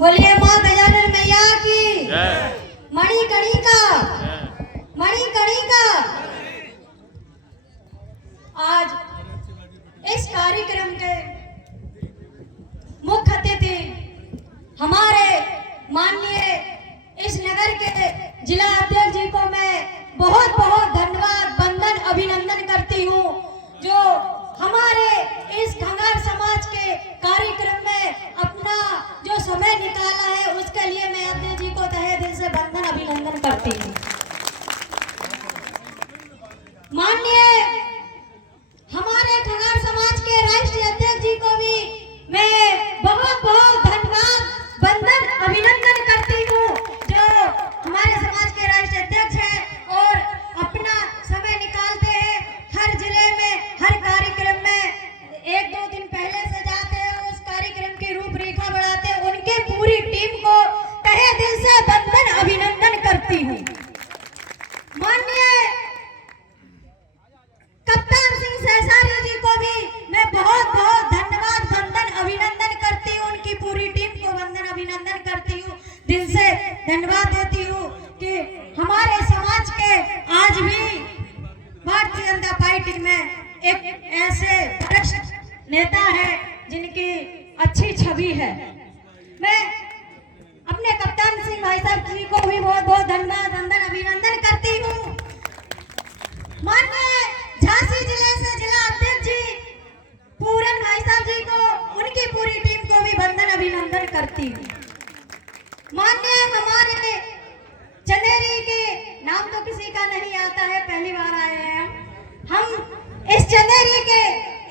बोलिए माँ गजानन मैया की मणिकर्णिका मणिकर्णिका। आज इस कार्यक्रम के मुख्य अतिथि हमारे माननीय इस नगर के जिला अध्यक्ष जी को मैं बहुत बहुत धन्यवाद वंदन अभिनंदन करती हूँ, जो हमारे इस खंगार समाज के कार्यक्रम में अपना जो समय निकाला है, उसके लिए मैं अध्यक्ष जी को तहे दिल से वंदन अभिनंदन करती हूँ। माननीय हमारे खंगार समाज के राष्ट्रीय अध्यक्ष जी को भी मैं बहुत बहुत धन्यवाद वंदन अभिनंदन करती हूँ, जो हमारे समाज के राष्ट्रीय अध्यक्ष हैं और अपना समय निकालते हैं हर जिले में हर कार्यक्रम में। एक दो दिन पहले से जाते हैं, उस कार्यक्रम की रूपरेखा बढ़ाते हैं, उनके पूरी टीम को तहे दिल से वंदन अभिनंदन करती हूँ। माननीय कप्तान सिंह सहसारी जी को भी मैं बहुत बहुत धन्यवाद वंदन अभिनंदन करती हूँ, उनकी पूरी टीम को वंदन अभिनंदन करती हूँ, दिल से धन्यवाद देती हूँ कि हमारे समाज के आज भी भारतीय जनता पार्टी में एक ऐसे वरिष्ठ नेता है जिनकी अच्छी छवि है। मैं अपने कप्तान सिंह भाई साहब जी को भी बहुत बहुत धन्यवाद वंदन अभिनंदन करती हूँ। माननीय झांसी जिले से जिला अध्यक्ष जी पूरन भाई साहब जी को, उनकी पूरी टीम को भी वंदन अभिनंदन करती हूँ। माननीय हमारे चंदेरी के नाम तो किसी का नहीं आता है, पहली बार आए हैं हम इस चंदेरी के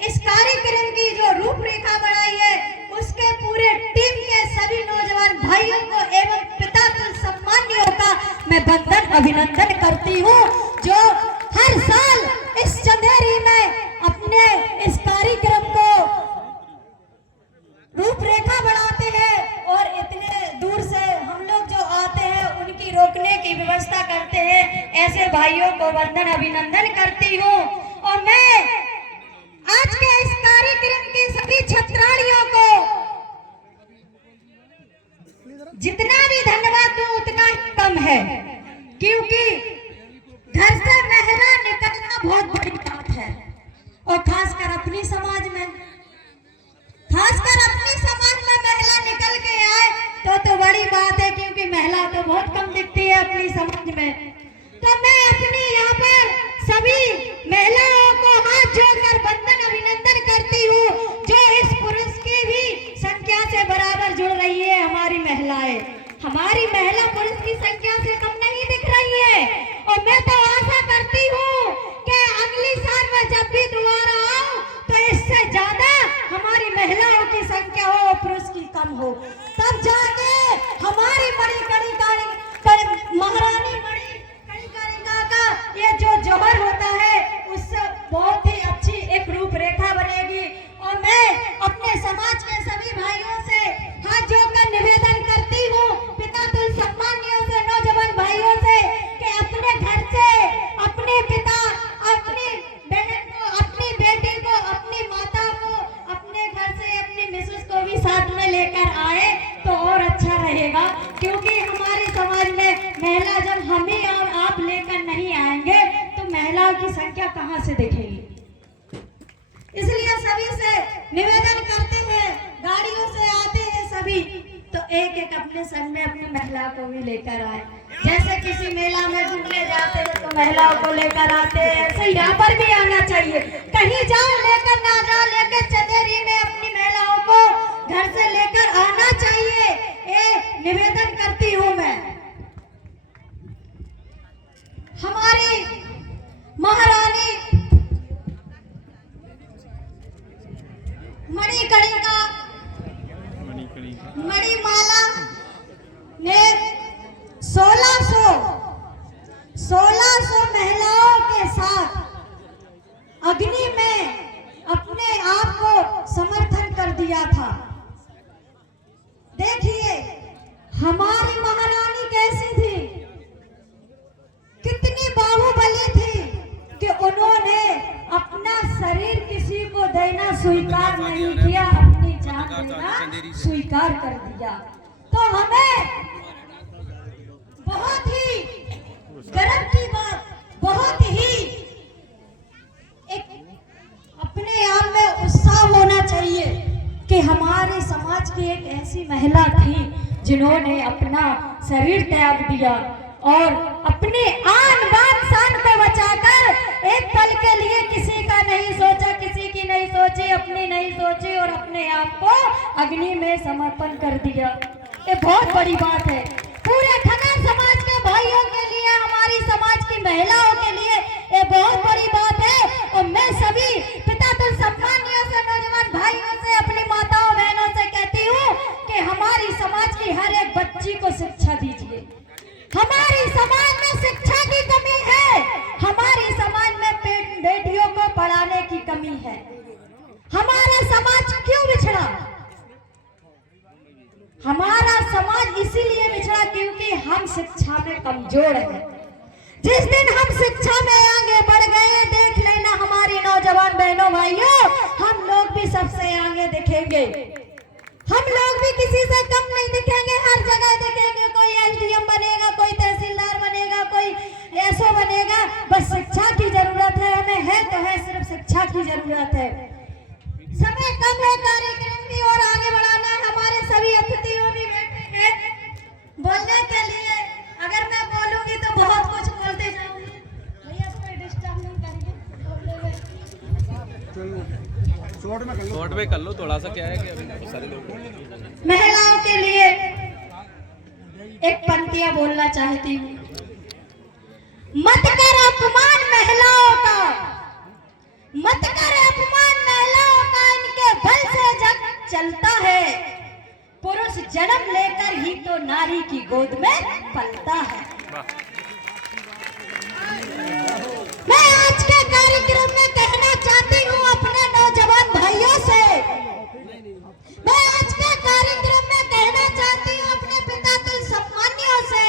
इस कार्यक्रम की जो रूपरेखा बनाई है, उसके पूरे टीम के सभी नौजवान भाइयों को एवं पिता सम्मानियों का मैं वंदन अभिनंदन करती हूँ, जो हर साल इस चंदेरी में अपने इस कार्यक्रम को रूपरेखा बढ़ाते हैं और इतने दूर से हम लोग जो आते हैं उनकी रोकने की व्यवस्था करते हैं। ऐसे भाइयों को वंदन अभिनंदन करती हूँ। और मैं आज के इस कार्यक्रम की सभी छत्राणियों को जितना भी धन्यवाद दूं उतना ही कम है, क्योंकि घर से महिला निकलना बहुत बड़ी बात है, और खासकर अपनी समाज में महिला निकल के आए तो बड़ी बात है, क्योंकि महिला तो बहुत कम दिखती है अपनी समाज में। तो मैं अपनी यहाँ पर सभी महिलाओं को हाथ जोड़कर वंदन अभिनंदन करती हूँ, जो इस पुरुष की भी संख्या से बराबर जुड़ रही है। हमारी महिलाएं, हमारी महिला पुरुष की संख्या से कम नहीं दिख रही है, और मैं तो आशा करती हूँ कि अगली साल में जब भी दोबारा आऊं तो इससे ज्यादा हमारी महिलाओं की संख्या हो और पुरुष की कम हो, तब जाके हमारी महारानी मणिकर्णिका का ये जो जौहर होता है उससे बहुत ही अच्छी एक रूपरेखा बनेगी। और मैं अपने समाज के सभी भाइयों से हाथ जोड़कर निवेदन करती हूँ, पिता तुल सम्मानियों से, नौजवान भाइयों से, कि अपने घर से अपने पिता, अपनी बहन को, अपनी बेटी को, अपनी माता को, अपने घर से अपनी मिसेस को भी साथ में लेकर आए तो और अच्छा रहेगा, क्योंकि हमारे समाज में महिला जब हम ही और आप लेकर नहीं आएंगे तो महिलाओं की संख्या कहाँ से दिखेगी। इसलिए सभी से निवेदन करते हैं, गाड़ियों से आते हैं सभी तो एक एक अपने संग में अपनी महिला को भी लेकर आए। जैसे किसी मेला में घूमने जाते हैं तो महिलाओं को लेकर आते हैं, ऐसे यहाँ पर भी आना चाहिए। कहीं जाओ लेकर ना जाओ, लेकर चंदेरी में अपनी महिलाओं को घर से लेकर आना चाहिए, ये निवेदन करती हूँ मैं। हमारी महारानी मणिमाला ने 1600 महिलाओं के साथ अग्नि में अपने आप को समर्थन कर दिया था। देखिए हमारी महारानी कैसी थी, कितनी बाहुबली थी कि उन्होंने अपना शरीर किसी को देना स्वीकार नहीं किया, अपनी जान इंकार कर दिया। तो हमें बहुत ही गर्व की बात, बहुत ही एक अपने आप में उत्साह होना चाहिए कि हमारे समाज की एक ऐसी महिला थी जिन्होंने अपना शरीर त्याग दिया और अपने आन बान शान को बचाकर एक पल के लिए किसी का नहीं सोचा, किसी की नहीं सोची, अपनी नहीं सोची और अपने आप को अग्नि में समर्पण कर दिया। ये बहुत बड़ी बात है पूरे खनन समाज के भाइयों के लिए, हमारी समाज की महिलाओं के लिए ये बहुत बड़ी बात है। और मैं सभी पिता तुल्य सम्मानियों से, नौजवान भाइयों से, अपनी माताओं बहनों से कहती हूँ कि हमारी समाज की हर एक बच्ची को शिक्षा दीजिए। हमारी समाज में शिक्षा की कमी है, हमारी समाज में बेटियों को पढ़ाने की कमी है। हमारा समाज क्यों बिछड़ा? हमारा समाज इसीलिए बिछड़ा क्योंकि हम शिक्षा में कमजोर हैं। जिस दिन हम शिक्षा में आगे बढ़ गए, देख लेना हमारी नौजवान बहनों भाइयों, हम लोग भी सबसे आगे दिखेंगे। हम लोग भी किसी से कम नहीं दिखेंगे, हर जगह दिखेंगे। कोई एसडीएम बनेगा, कोई तहसीलदार बनेगा, कोई एसओ बनेगा। बस शिक्षा की जरूरत है हमें, है तो है, सिर्फ शिक्षा की जरूरत है। समय कम है, कार्यक्रम भी और आगे बढ़ाना है। हमारे सभी अतिथियों भी बैठे हैं बोलने के लिए। अगर मैं बोलूंगी तो बहुत कुछ बोलते जाऊंगी, भैया कोई डिस्टर्ब नहीं करेंगे। शॉर्ट में कर लो थोड़ा सा। क्या है कि अभी बहुत सारे लोग महिलाओं के लिए एक पंक्तियां बोलना चाहती हूँ। मत कर अपमान महिलाओं का, मत कर अपमान महिलाओं का, इनके बल से जग चलता है। पुरुष जन्म लेकर ही तो नारी की गोद में पलता है। मैं आज के कार्यक्रम में कहना चाहती हूँ अपने नौजवान भाइयों से, मैं आज के कार्यक्रम में कहना चाहती हूँ अपने पिता तुल्य सम्मानियों से,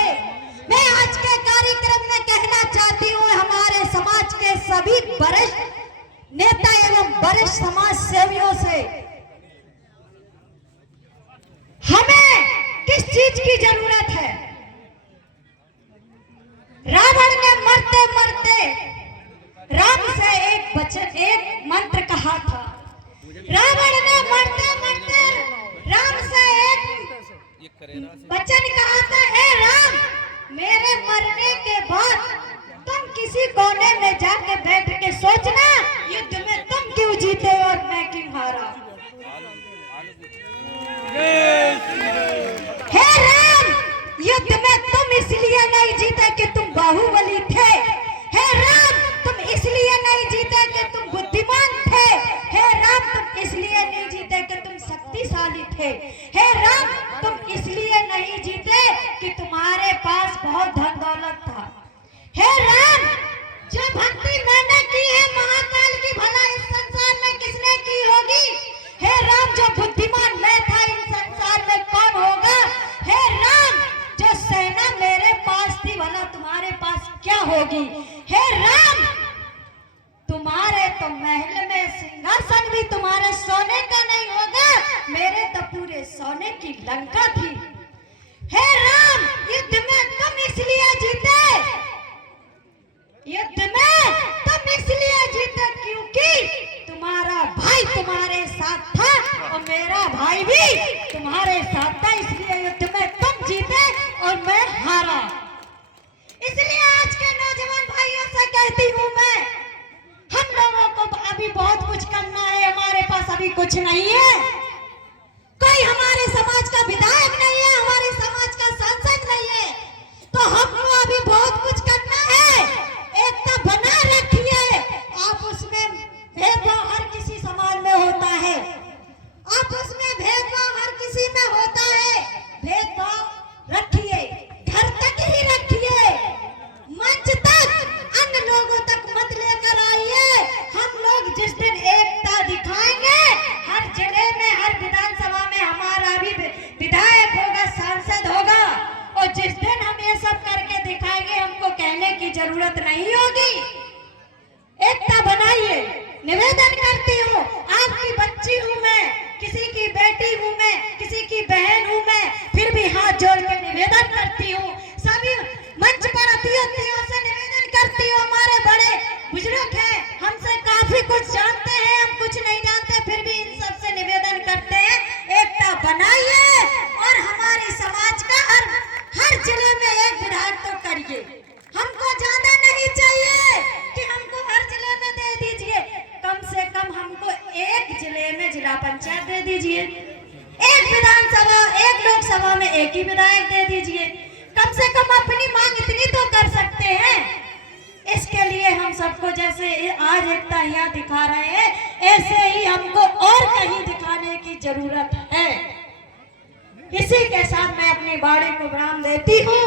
मैं आज के कार्यक्रम में कहना चाहती हूँ हमारे समाज के सभी वरिष्ठ नेता एवं वरिष्ठ समाज सेवियों से, हमें किस चीज की जरूरत है? रावण ने मरते मरते राम से एक मंत्र कहा था। रावण ने मरते मरते राम से एक वचन कहा था, हे राम, मेरे मरने के बाद तुम किसी कोने में जाके बैठ के सोचना युद्ध में तुम क्यों जीते और मैं क्यों हारा। हे राम, युद्ध में तुम इसलिए नहीं जीते कि तुम बाहुबली थे। हे राम, तुम इसलिए नहीं जीते कि तुम बुद्धिमान थे। हे राम, तुम इसलिए नहीं जीते कि तुम शक्तिशाली थे। हे राम, तुम इसलिए नहीं जीते कि तुम्हारे पास बहुत धन दौलत था। हे राम, जो भक्ति मैंने की है महाकाल की भला इस संसार में किसने की होगी। हे राम, जो बुद्धिमान मैं था इस संसार में कौन होगा। हे राम, जो सेना मेरे पास थी भला तुम्हारे पास क्या होगी। हे राम, तुम्हारे तो महल में सिंहासन भी तुम्हारे सोने का नहीं होगा, मेरे तो पूरे सोने की लंका थी। हे राम, युद्ध में तुम इसलिए जीते, युद्ध में तुम इसलिए जीते क्योंकि तुम्हारा भाई तुम्हारे साथ था और मेरा भाई भी तुम्हारे साथ था, इसलिए युद्ध में तुम जीते और मैं हारा। इसलिए आज के नौजवान भाइयों से कहती हूँ मैं, हम लोगों को अभी बहुत कुछ करना है, हमारे पास अभी कुछ नहीं है। कोई हमारे समाज का विधायक नहीं है, हमारे समाज का सांसद नहीं है, तो हमको अभी बहुत कुछ करना है। एकता बना रखिए। आप उसमें भेदभाव हर किसी समाज में होता है, आप उसमें भेदभाव हर किसी में होता है, भेदभाव रखिए, घर तक ही रखिए, मंच तक अन्य लोगों तक मत लेकर आइए। हम लोग जिस दिन एकता दिखाएंगे, हर जिले में बेटी हूँ मैं, किसी की बहन हूँ मैं, फिर भी हाथ जोड़ के निवेदन करती हूँ, सभी मंच पर अतिथियों से निवेदन करती हूँ, हमारे बड़े बुजुर्ग हैं, हमसे काफी कुछ जानते हैं, हम कुछ नहीं जानते, फिर भी इन सब से निवेदन करते हैं, एकता बनाइए और हमारे समाज का हर जिले में एक विधायक तो करिए। हमको ज्यादा नहीं चाहिए कि हमको हर जिले में दे दीजिए, कम से कम हमको एक जिले में जिला पंचायत दे दीजिए, एक विधानसभा, एक लोकसभा में एक ही विधायक दे दीजिए, कम से कम अपनी मांग इतनी तो कर सकते हैं। इसके लिए हम सबको जैसे आज एकता यहाँ दिखा रहे हैं, ऐसे ही हमको और कहीं दिखाने की जरूरत है। इसी के साथ मैं अपनी बाड़ी को विराम देती हूँ।